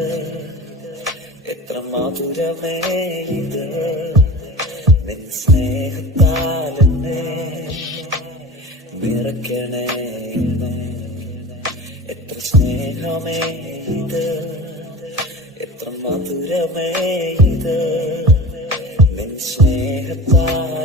ഇത്, എത്ര മധുരമേ ഇത്, നിൻ സ്നേഹത്താലെന്നെ നിറയ്ക്കണേ. എത്ര സ്നേഹമേ ഇത്, എത്ര മധുരമേ ഇത്, നിൻ സ്നേഹത്താൽ